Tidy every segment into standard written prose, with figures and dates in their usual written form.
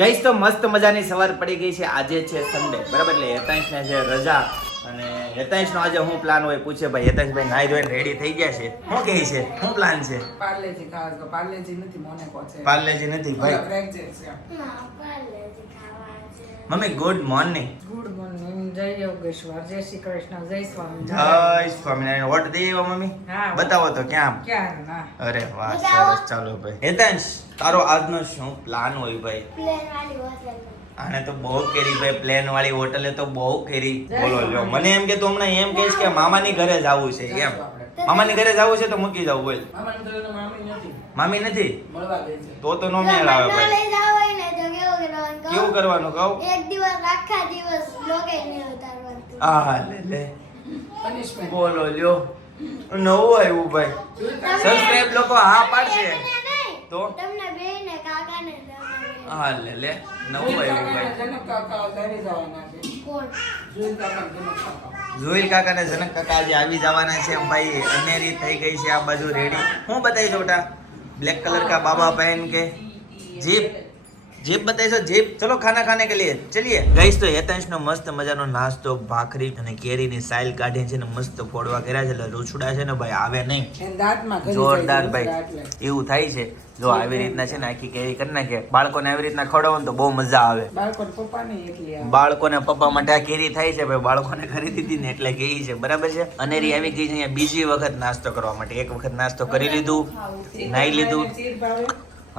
Guys તો મસ્ત મજાની સવાર પડી ગઈ છે. આજે છે સન્ડે, બરાબર? એટલે હેતાંશને છે રજા અને હેતાંશનો આજે હું પ્લાન હોય પૂછે ભાઈ. હેતાંશભાઈ નાઈ ધોઈને રેડી થઈ ગયા છે. શું કહે છે? શું પ્લાન છે? પાર્લેજી ખાવા તો પાર્લેજી નથી મોનેકો છે. પાર્લેજી નથી ભાઈ. પ્રેક્ટિસ છે. Mummy good morning. Good morning. જય યોગેશ્વર. જય શ્રી કૃષ્ણ. જય સ્વામી. જય સ્વામિનારાયણ. વોટ દે એવો મમ્મી? હા. બતાવો તો ક્યાં? ક્યાં ના. અરે વાહ, સરસ. ચાલો ભાઈ. હેતાંશ તારો આજનો શું પ્લાન હોય ભાઈ? પ્લેન વાળી હોટલ. આને તો બહુ કેરી ભાઈ. પ્લેન વાળી હોટલે તો બહુ કેરી. બોલો લ્યો. મને એમ કે તું હમણાં એમ કહીશ કે મામાની ઘરે જવું છે એમ. મામાની ઘરે જવું છે તો મૂકી જાવ. બોલ. મામાની ઘરે તો મામી નથી. મામી નથી? મળવા ગઈ છે. તો નો મેળ આવે ભાઈ. લઈ જાવ હોય ને તો કેવું કરવાનું કહું? કેવું કરવાનું કહું? એક દિવસ આખા દિવસ લોકે ને ઉતારવાનું. આ લે પનિશમેન્ટ. બોલો લ્યો. નવું આવ્યું ભાઈ. સબસ્ક્રાઇબ લોકો હા પાડશે તો તમને બે ને કાકા ને હા લે નવું આવ્યું ભાઈ. જનક કાકા લઈ જવાના છે. કોણ? જોઈ કાકા જનક કાકા. જોઈલ કાકા ને જનક કાકા આજે આવી જવાના છે ભાઈ. અનેરી થઈ ગઈ છે આ બાજુ રેડી. હું બતાવી છોટા બ્લેક કલર કા બાબા પહેન કે જીપ જીપ बताई सर जीप. चलो खाना खाने के लिए चलिए. गाइस तो હેતાંશ નો મસ્ત મજાનો નાસ્તો ભાખરી અને કેરીની સાઈલ કાઢી છે ને મસ્ત ફોડવા કર્યા છે. એટલે રૂછડા છે ને ભાઈ આવે નહીં. એન દાંતમાં ઘરી જોરદાર જાય ભાઈ. એટલે. એવું થાય છે જો આવી રીતના છે ને આખી કેરી કરી નાખે. બાળકોને આવી રીતના ખવડાવો ને તો બહુ મજા આવે. બાળકોને પપ્પાને એકલી આવે. બાળકોને પપ્પા માટે આ કેરી થાય છે ભાઈ. બાળકોને ખરીદી દીધી ને એટલે કેરી છે, બરાબર છે. અનેરી આવી ગઈ છે અહીંયા બીજી વખત નાસ્તો કરવા માટે. એક વખત નાસ્તો કરી લીધું, નાઈ લીધું. ચીર ભાવે.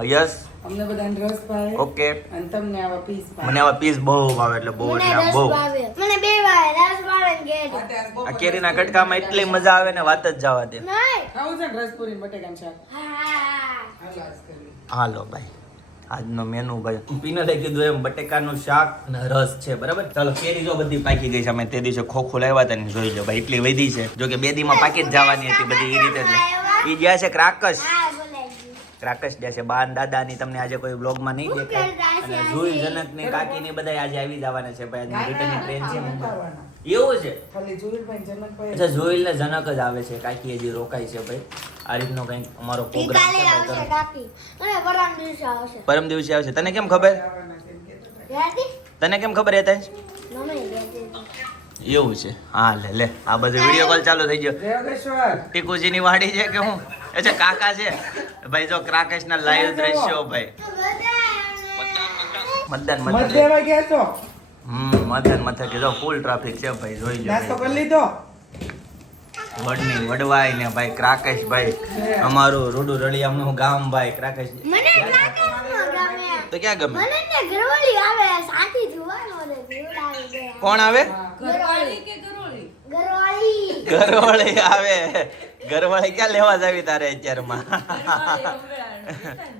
યસ અમને બધાને રસ ભાવે. ઓકે. અને તમને આવા પીસ ભાવે. મને આવા પીસ બહુ ભાવે એટલે બહુ મને એટલે આમ રસ બહુ. ભાવે. મને બે ભાવે રસ ભાવે ને કેરી. અત્યારે આ બપોરે કેરીના કટકામાં એટલી મજા આવે ને વાત જ જવા દે. નહીં. ખાવું છે ને રસપુરી ને બટેકાનું શાક. હા. હાલો આજ કરી. હાલો ભાઈ આજનો મેનુ ભાઈ પીનલે કીધું એમ બટેકાનું શાક અને રસ છે, બરાબર. ચાલો કેરી જો બધી પાકી ગઈ છે. અમે તે દિવસે ખોખું લાવ્યા હતા ને જોઈ લો ભાઈ એટલી વધી છે. જો કે 2 દીમાં પાકી જ જવાની હતી બધી એ રીતે. ઈ ગયા છે ક્રાકસ. હા બોલાઈ ગયું. ક્રાકસ ગયા છે. બા દાદાની તમને આજે કોઈ બ્લોગમાં નહીં દેખાય. અને જોઈ જનક ને કાકી ને બધા આજે આવી જવાના છે ભાઈ. આજની રિટર્નની ટ્રેન છે ઉતારવાના. એવું છે. ખાલી જોઈલભાઈ જનકભાઈ અચ્છા જોઈલ ને જનક જ આવે છે. કાકી હજી રોકાય છે ભાઈ. આ રીતનો કંઈક અમારો પ્રોગ્રામ કાલે છે આવશે ભાઈ. કાકી અને પરમ દિવસે આવશે. પરમ દિવસે આવશે. તને કેમ ખબર? આવવાના છે એમ કહેતા હતા. યાદી? તને કેમ ખબર હતા? મમ્મી કહેતી હતી. એવું છે. હા લે આ બધો વિડીયો કોલ ચાલુ થઈ ગયો. જય યોગેશ્વર. ટીકુજીની વાડી છે કે હું? અચ્છા કાકા છે ભાઈ. જો ક્રાકેશના લાઈવ દ્રશ્યો ભાઈ. મતદાન મત મથકે. દેવા ગયા છો? મતદાન મથકે જો ફૂલ ટ્રાફિક છે ભાઈ. જોઈ નાસ્તો કરી લો. લીધો? વડની વડવાઈ ને ભાઈ ક્રાકેશ ભાઈ. અમારું રૂડુ રળિયામનું ગામ ભાઈ ક્રાકેશ. મને ક્રાકર નો ગમે. તો ક્યાં ગમે? મને ને ઘરવાળી આવે સાથી જોવાનો ને જોડાવી દે. કોણ આવે? ઘરવાળી કે ઘરોળી? ઘરવાળી. ઘરવાળી આવે. ઘરવાળી ક્યાં લેવા જાવી તારે અત્યારમાં?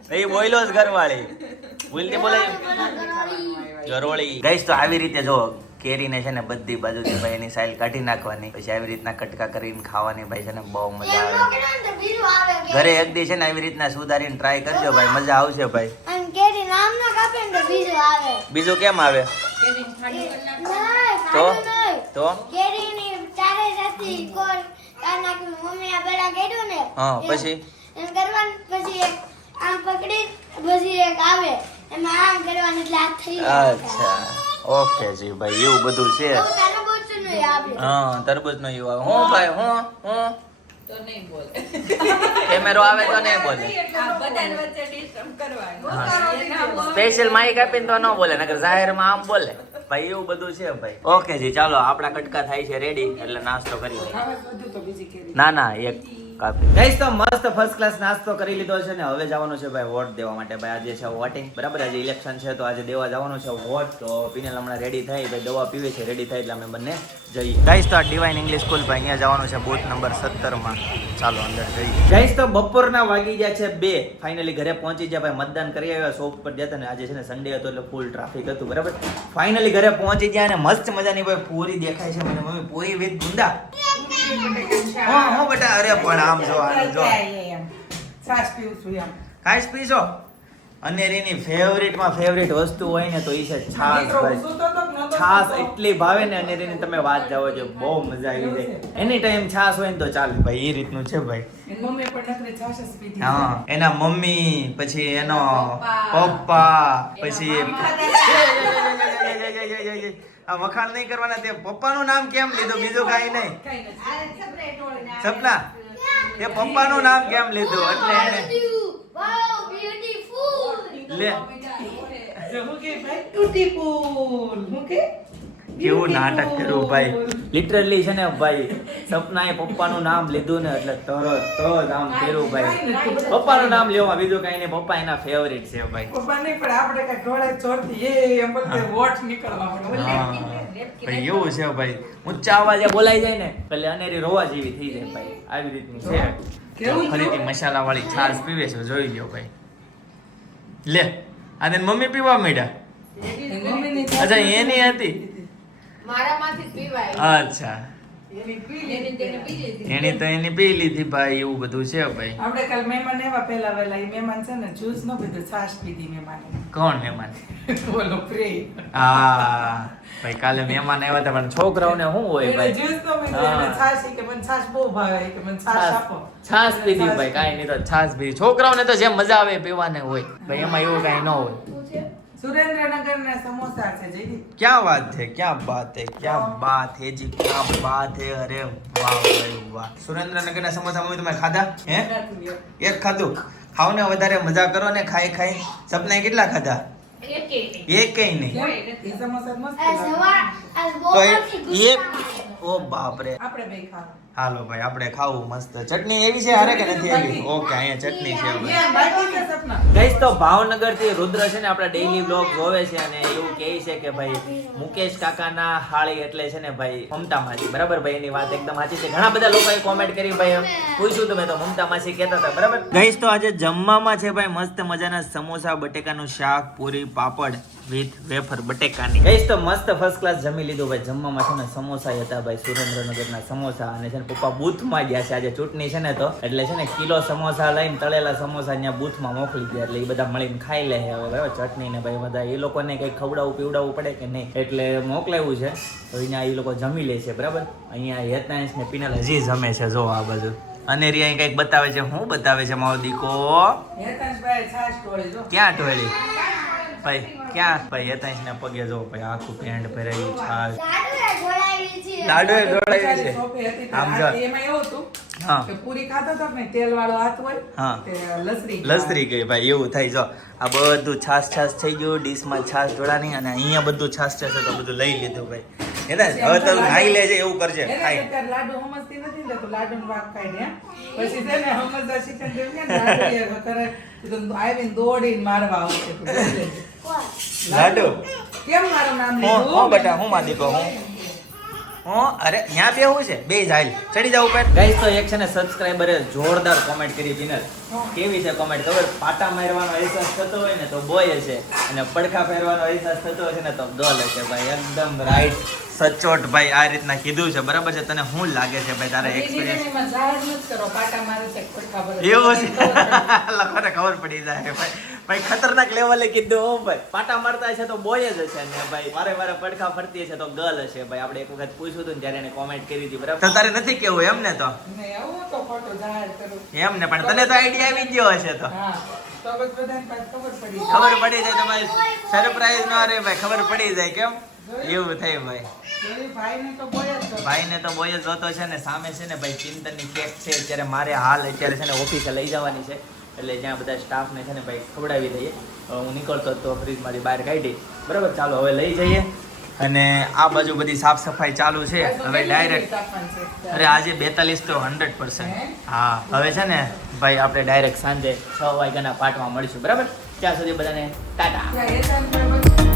એ બોલ્યો જ ઘરવાળી. ભૂલથી બોલે ઘરવાળી. ઘરવાળી. ગાઈસ તો આવી રીતે જો કેરીને છે ને બધી બાજુથી ભાઈ એની સાઈલ કાઢી નાખવાની. પછી આવી રીતના કટકા કરીને ખાવાની ભાઈ છે ને બહુ મજા એમ નો આવે. કરે ને તો બીજું આવે કે. ઘરે એક દી છે ને આવી રીતના સુધારીને ટ્રાય કરજો ભાઈ. મજા આવશે ભાઈ. અને કેરી નામ નો કાપે ને તો બીજું આવે. બીજું કેમ આવે? નહીં, તો? ખાધું નહીં. તો કેરીની ચારે જાતની કોર કાઢ નાખ્યું. મમ્મી આ પેલા કર્યું ને હા એમ. પછી એમ કરવાનું પછી એક આમ પકડી પછી એક આવે એમાં આમ કરવાનું એટલે આ થઈ જાય. અચ્છા ઓકે જી ભાઈ એવું બધું છે. તો તારે બોચું નહીં આવે. હા તરબૂચ નો એવું આવે. હું ભાઈ હું તો નહીં બોલે. કેમેરો આવે તો નહીં બોલે. આ બધાને વચ્ચે disturb કરવાનું. એના બોલ. સ્પેશિયલ માઇક આપીને તો ન બોલે નકર જાહેરમાં આમ બોલે ભાઈ. એવું બધું છે ભાઈ. ઓકે જી ચાલો આપણા કટકા થાય છે રેડી. એટલે નાસ્તો કરી લઈએ. ખાવા બધું તો બીજી કેરી. ના એક કાપી. ગાઈસ તો મસ્ત ફર્સ્ટ ક્લાસ નાસ્તો કરી લીધો છે ને હવે જવાનું છે ભાઈ વોટ દેવા માટે. ભાઈ આજે છે વોટિંગ, બરાબર. આજે ઇલેક્શન છે તો આજે દેવા જવાનું છે વોટ. તો પીનલ હમણાં રેડી થઈ ભાઈ દવા પીવે છે. રેડી થાય એટલે અમે બંને જઈએ. ગાઈસ તો આ ડિવાઇન ઇંગ્લિશ સ્કૂલ ભાઈ અહીંયા જવાનું છે બૂથ નંબર 17 માં. ચાલો અંદર જઈએ. ગાઈસ તો બપોરના વાગી ગયા છે 2. ફાઇનલી ઘરે પહોંચી ગયા ભાઈ. મતદાન કરી આવ્યા. શોપ પર જતા ને આજે છે ને સન્ડે હતો એટલે ફૂલ ટ્રાફિક હતું, બરાબર. ફાઇનલી ઘરે પહોંચી ગયા અને મસ્ત મજાની ભાઈ પૂરી દેખાય છે મને. મમ્મી પૂરી વિથ ગુંદા. હો બેટા. અરે પણ આમ જો આમ જો એમ. છાશ પીવું છું એમ. ખાઈશ પીશો. અનેરીની ફેવરિટમાં ફેવરિટ વસ્તુ હોય ને તો ઈ છે છાશ દીકરો ભાઈ. ઊંધો તો નહોતો છાસ એટલી ભાવે ને અને એની તમે વાત જાઓ છો બહુ મજા આવી જાય એની ટાઈમ છાસ હોય ને તો ચાલે ભાઈ એ રીતનું છે ભાઈ એની મમ્મી પણ નકરી છાશ જ પીધી છે. હા એના મમ્મી પછી એનો પપ્પા પછી આ વખાણ નહીં કરવાના તે પપ્પાનું નામ કેમ લીધું બીજું કાંઈ નહીં કઈ નથી. આ separate હોય ને. સપના તે પપ્પાનું નામ કેમ લીધું એટલે એને વાવ બ્યુટીફુલ લે તો હું કે ભાઈ beautiful. હું કે કેવું નાટક કર્યું ભાઈ લિટરલી છે ને ભાઈ સપનાએ પપ્પાનું નામ લીધું ને એટલે તરત જ આમ કર્યું ભાઈ પપ્પાનું નામ લેવા બીજું કઈ નહીં પપ્પા એના ફેવરિટ છે ભાઈ પપ્પા નહીં પણ આપણે કઈ ઢોળે ચોરથી એ એમ બોલતે વોટ નીકળવા માંડે. હા ભાઈ એવું છે ભાઈ ઊંચા અવાજે બોલાઈ જાય ને એટલે અનેરી રોવા જેવી થઈ જાય ભાઈ આવી રીતનું છે કેવું છે? ફરીથી મસાલા વાળી છાશ પીવે છે જોઈ લ્યો ભાઈ લે આ તેની મમ્મી પીવા માંડ્યા એની મમ્મીની છાશ અચ્છા એની હતી મારામાંથી જ પીવાય. અચ્છા એની પી એની લીધી. તેને પી લીધી. એની તો એની પી લીધી ભાઈ એવું બધું છે ભાઈ આપણે કાલ મહેમાન એવા પહેલા વેલા ઈ મહેમાન છે ને જ્યુસ ન પીધું છાશ પીધી મહેમાને. કોણ મહેમાન બોલો પ્રે હા ભાઈ કાલે મહેમાન આવ્યા હતા પણ છોકરાઓને શું હોય એને ભાઈ જ્યુસ ન પીધું એને હા. છાશ ઈ કે મને છાશ બહુ ભાવે ઈ કે મને છાશ આપો. છાશ પીધી ભાઈ કાંઈ નહીં તો છાશ પીધી છોકરાઓને તો જેમ મજા આવે પીવાને હોય ભાઈ એમાં એવું કાંઈ ન હોય સુરેન્દ્રનગરના સમોસા છે જયદીપ. क्या बात है क्या बात है क्या बात है जी क्या બાત है અરે વાહ ભાઈ વાહ સુરેન્દ્રનગરના સમોસા મમ્મી તમે ખાધા હે એક ખાધું ખાવ ને વધારે મજા કરો ને ખાઈ ખાઈ સપનાએ કેટલા ખાધા એકેય નહીં કેમ? ઈ સમોસા મસ્ત આ લાગે. સવાર આ તો બપોરથી એક ગુસ્સામાં ઓ બાપ રે આપણે બે ખાવા. હાલો ભાઈ આપણે ખાવું મસ્ત ચટણી એવી છે હારે કે નથી એવી ઓકે અહીંયા ચટણી છે ભાઈ યા, બાકી છે સપના. ગઈસ તો ભાવનગર થી રુદ્ર છે ને આપણા ડેઈલી બ્લોગ જોવે છે અને એવું કહે છે કે ભાઈ મુકેશ કાકાના હાળી એટલે છે ને ભાઈ મમતા માસી બરાબર ભાઈ એની વાત એકદમ સાચી છે ઘણા બધા લોકોએ કોમેન્ટ કરી ભાઈ પૂછ્યું તમે તો મમતા માસી કહેતા હતા બરાબર ગઈસ તો આજે જમવામાં છે ભાઈ મસ્ત મજાના સમોસા બટેકાનું શાક પૂરી પાપડ વિથ વેફર બટેકાની ગઈસ તો મસ્ત ફર્સ્ટ ક્લાસ જમી લીધું ભાઈ જમવામાં છે ને સમોસા હતા ભાઈ સુરેન્દ્રનગરના સમોસા અને છે ને પપ્પા બૂથમાં ગયા છે આજે ચૂંટણી છે ને તો એટલે છે ને કિલો સમોસા લઈને તળેલા સમોસા અહીંયા બૂથમાં મોકલી ગયા એટલે એ બધા મળીને ખાઈ લે હવે બરાબર ચટણી ને ભાઈ બધા એ લોકોને કંઈક ખવડાવવું પીવડાવવું પડે કે નહીં એટલે મોકલાવ્યું છે તો અહીંયા એ લોકો જમી લે છે બરાબર અહીંયા હેતનાંશ ને પિનલ હજી જમે છે જો આ બાજુ અને રિયા કંઈક બતાવે છે હું બતાવે છે મારો દીકો હેતાંશભાઈ છાશ ઢોળી જો. ક્યાં ટોયલી ભાઈ ક્યાં ભાઈ હેતાંશ ને પગે જો ભાઈ આખું પેન્ટ ભરાયું છાશ લાડુએ ઢોળાવી છે લાડુએ ઢોળાવી છે સોફી હતી તે આમ આ જો. એમાં એવું હતું હા કે પૂરી ખાતો હતો ને તેલ વાળો હાથ હોય હા. તે લસરી લસરી ગઈ ભાઈ એવું થાય જો આ બધું છાશ છાશ થઈ ગયું ડીશમાં છાશ ઢોળાની અને અહીંયા બધું છાશ છાશ તો બધું લઈ લીધું ભાઈ હેતાંશ હવે તો ખાઈ લેજે એવું કરજે એને ખાઈ અત્યારે લાડુ હમજતી નથી ને તો લાડુનો વાંક ખાઈ દે પછી છે ને હમજદાર શિક્ષણ દેવું કે લાડુ એ કરે તો આવીને દોડીને મારવા આવશે તું જોઈ લેજે. લાડુ કેમ મારું નામ હું લીધું બેટા હું માં દીકો હું અરે ન્યા બેહું છે બે જાય ચડી જાવ ઉપર ગાઈસ તો એક છે ને સબસ્ક્રાઇબરે જોરદાર કોમેન્ટ કરી વિનર કેવી છે કોમેન્ટ ખબર પાટા મારવાનો અહેસાસ થતો હોય ને તો બોય છે અને પડખા ફેરવાનો અહેસાસ થતો હોય છે ને તો દોલ છે ભાઈ એકદમ રાઈટ સચોટ ભાઈ આ રીતના કીધું છે બરાબર છે તને શું લાગે છે ભાઈ તારા એક્સપિરિયન્સ એમાં જાહેર નથી કરો પાટા મારે છે પડખા ભરે. એવું છે લોકોને ખબર પડી જાય ભાઈ ભાઈ ખતરનાક લેવલે કીધું હો ભાઈ પાટા મારતા છે તો બોય જ છે ને ભાઈ વારે વારે પડખા ફરતી છે તો ગર્લ હશે ભાઈ આપણે એક વખત પૂછ્યું હતું ને ત્યારે એને કોમેન્ટ કરી હતી બરાબર તો તારે નથી કેવું એમ ને તો નહીં, આવું તો ખોટું જાહેર કરું. એમ ને પણ તને તો આઈડિયા આવી ગયો હશે તો હા તો બસ બધાને પાછી ખબર પડી જાય. ખબર પડી જાય તો ભાઈ સરપ્રાઈઝ ન રહે ભાઈ ખબર પડી જાય કેમ એવું થાય ભાઈ જોયું? ભાઈને તો બોય જ કરો. ભાઈને તો બોય જ હોતો છે ને સામે છે ને ભાઈ ચિંતનની કેક છે અત્યારે મારે હાલ અત્યારે છે ને ઓફિસે લઈ જવાની છે એટલે જ્યાં બધા સ્ટાફને છે ને ભાઈ ખવડાવી દઈએ હું નીકળતો હતો ફ્રીજમાંથી બહાર કાઢી બરાબર ચાલો હવે લઈ જઈએ અને આ બાજુ બધી સાફ સફાઈ ચાલુ છે હવે ડાયરેક્ટ તાપમાન છે. અરે આજે 42 તો 100% હા હવે છે ને ભાઈ આપણે ડાયરેક્ટ સાંજે 6 વાગ્યાના પાઠમાં મળીશું બરાબર ત્યાં સુધી બધાને ટાટા ત્યાં એ ટાઈમ પર પછી